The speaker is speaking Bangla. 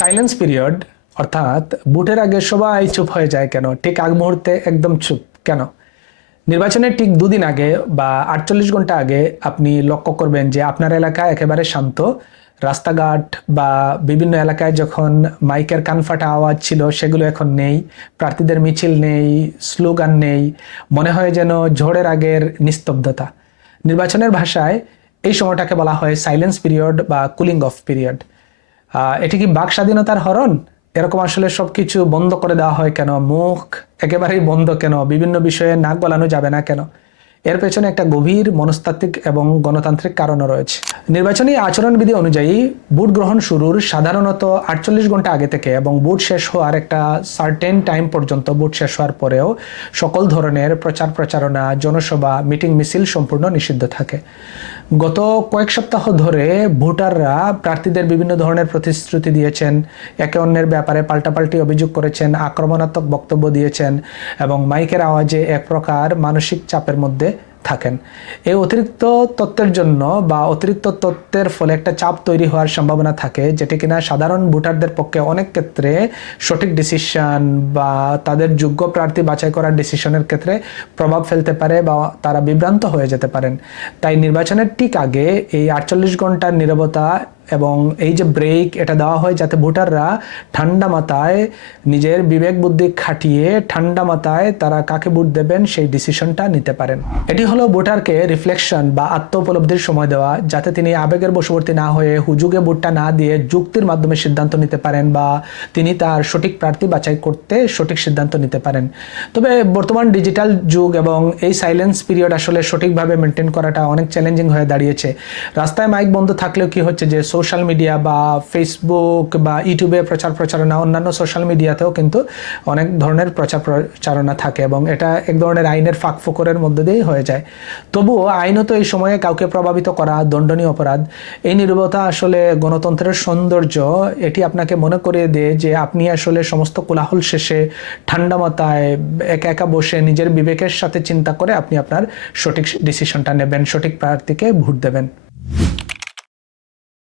সাইলেন্স পিরিয়ড অর্থাৎ ভোটের আগে সবাই চুপ হয়ে যায় কেন, ঠিক আগ মুহূর্তে একদম চুপ কেন? নির্বাচনের ঠিক দুদিন আগে বা 48 ঘন্টা আগে আপনি লক্ষ্য করবেন যে আপনার এলাকা একেবারে শান্ত। রাস্তাঘাট বা বিভিন্ন এলাকায় যখন মাইকের কানফাটা আওয়াজ ছিল সেগুলো এখন নেই, প্রার্থীদের মিছিল নেই, স্লোগান নেই, মনে হয় যেন ঝড়ের আগের নিস্তব্ধতা। নির্বাচনের ভাষায় এই সময়টাকে বলা হয় সাইলেন্স পিরিয়ড বা কুলিং অফ পিরিয়ড। এটি কি বাক স্বাধীনতার হরণ? এরকম আসলে সবকিছু বন্ধ করে দেওয়া হয় কেন? মুখ একেবারেই বন্ধ কেন? বিভিন্ন বিষয়ে নাক গলানো যাবে না কেন? এর পেছনে একটা গভীর মনস্তাত্ত্বিক এবং গণতান্ত্রিক কারণও রয়েছে। নির্বাচনী আচরণবিধি অনুযায়ী ভোট গ্রহণ শুরুর সাধারণত 48 ঘন্টা আগে থেকে এবং ভোট শেষ হওয়ার একটা সার্টেন টাইম পর্যন্ত, ভোট শেষ হওয়ার পরেও সকল ধরনের প্রচার প্রচারণা, জনসভা, মিটিং মিছিল সম্পূর্ণ নিষিদ্ধ থাকে। গত কয়েক সপ্তাহ ধরে ভোটাররা প্রার্থীদের বিভিন্ন ধরনের প্রতিশ্রুতি দিয়েছেন, একে অন্যের ব্যাপারে পাল্টাপাল্টি অভিযোগ করেছেন, আক্রমণাত্মক বক্তব্য দিয়েছেন এবং মাইকের আওয়াজে এক প্রকার মানসিক চাপের মধ্যে থাকেন। এই অতিরিক্ত তথ্যের জন্য বা অতিরিক্ত তথ্যের ফলে একটা চাপ তৈরি হওয়ার সম্ভাবনা থাকে, যেটি কিনা সাধারণ ভোটারদের পক্ষে অনেক ক্ষেত্রে সঠিক ডিসিশন বা তাদের যোগ্য প্রার্থী বাছাই করার ডিসিশনের ক্ষেত্রে প্রভাব ফেলতে পারে বা তারা বিভ্রান্ত হয়ে যেতে পারেন। তাই নির্বাচনের ঠিক আগে এই 48 ঘন্টার নীরবতা এবং এই যে ব্রেক, এটা দেওয়া হয় যাতে ভোটাররা ঠান্ডা মাথায় নিজের বিবেক বুদ্ধি খাটিয়ে ঠান্ডা মাথায় তারা কাকে ভোট দেবেন সেই ডিসিশনটা নিতে পারেন। এটি হলো ভোটারকে রিফ্লেকশন বা আত্ম উপলব্ধির সময় দেওয়া, যাতে তিনি আবেগের বশবর্তী না হয়ে হুজুগে ভোটটা না দিয়ে যুক্তির মাধ্যমে সিদ্ধান্ত নিতে পারেন বা তিনি তার সঠিক প্রার্থী বাছাই করতে সঠিক সিদ্ধান্ত নিতে পারেন। তবে বর্তমান ডিজিটাল যুগ এবং এই সাইলেন্স পিরিয়ড আসলে সঠিকভাবে মেনটেন করাটা অনেক চ্যালেঞ্জিং হয়ে দাঁড়িয়েছে। রাস্তায় মাইক বন্ধ থাকলেও কি হচ্ছে যে সোশ্যাল মিডিয়া বা ফেসবুক বা ইউটিউবে প্রচার প্রচারণা, অন্যান্য সোশ্যাল মিডিয়াতেও কিন্তু অনেক ধরনের প্রচার প্রচারণা থাকে এবং এটা এক ধরনের আইনের ফাঁক ফোকরের মধ্য দিয়েই হয়ে যায়। তবুও আইনত এই সময়ে কাউকে প্রভাবিত করা দণ্ডনীয় অপরাধ। এই নীরবতা আসলে গণতন্ত্রের সৌন্দর্য। এটি আপনাকে মনে করিয়ে দেয় যে আপনি আসলে সমস্ত কোলাহল শেষে ঠান্ডা মাথায় একা একা বসে নিজের বিবেকের সাথে চিন্তা করে আপনি আপনার সঠিক ডিসিশনটা নেবেন, সঠিক প্রার্থীকে ভোট দেবেন।